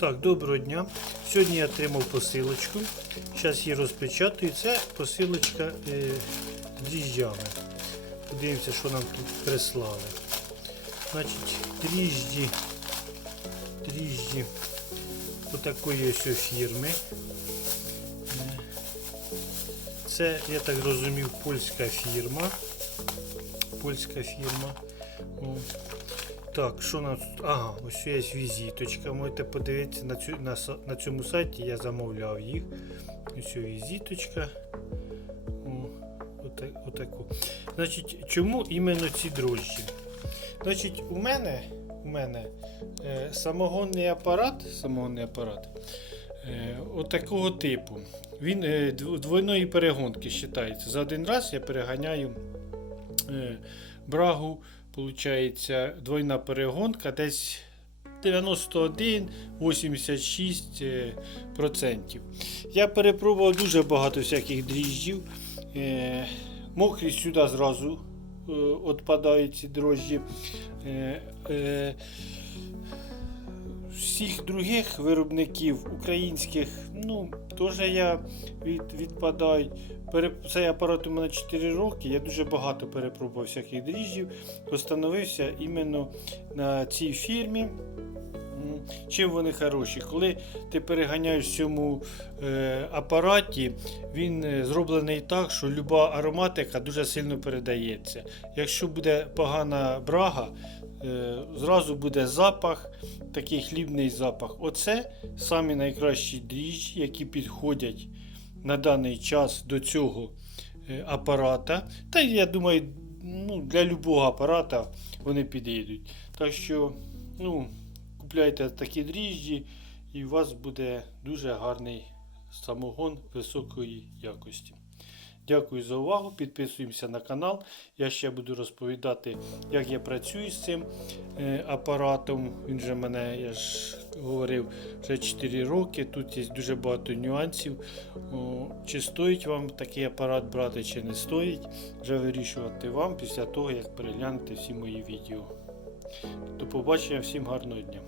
Так, доброго дня. Сьогодні я отримав посилочку. Зараз її розпечатаю. Це посилочка е, дріжджами. Подивимося, що нам тут прислали. Значить, дріжджі. Дріжджі отакої ось фірми. Це, я так зрозумів, польська фірма. Польська фірма. О. Так, що тут? Ага, ось є візиточка. Можете подивитися на, цю, на, на цьому сайті, я замовляв їх. Ось візиточка. Отаку. Значить, чому іменно ці дрожжі? Значить, у мене, у мене е, самогонний апарат, самогонний апарат е, отакого типу. Він е, двойної перегонки вважається. За один раз я переганяю е, брагу, Получається, двойна перегонка десь 91-86%. е. Я перепробував дуже багато всяких дріжджів. Е, Мокрі сюди зразу е, відпадають ці дрожжі. Всіх других виробників українських, ну, теж я від, відпадають. Цей апарат у мене 4 роки, я дуже багато перепробував всяких дріжджів, остановився іменно на цій фірмі. Чим вони хороші? Коли ти переганяєш в цьому е, апараті, він е, зроблений так, що люба ароматика дуже сильно передається. Якщо буде погана брага, зразу буде запах, такий хлібний запах. Оце самі найкращі дріжджі, які підходять на даний час до цього е, апарата. Та я думаю, ну, для любого апарата вони підійдуть. Так що, ну, купляйте такі дріжджі, і у вас буде дуже гарний самогон високої якості. Дякую за увагу. Підписуємося на канал. Я ще буду розповідати, як я працюю з цим е, апаратом. Він же мене, я ж говорив, вже 4 роки. Тут є дуже багато нюансів. Чи стоїть вам такий апарат брати, чи не стоїть, вже вирішувати вам після того, як переглянете всі мої відео. До побачення, всім гарного дня.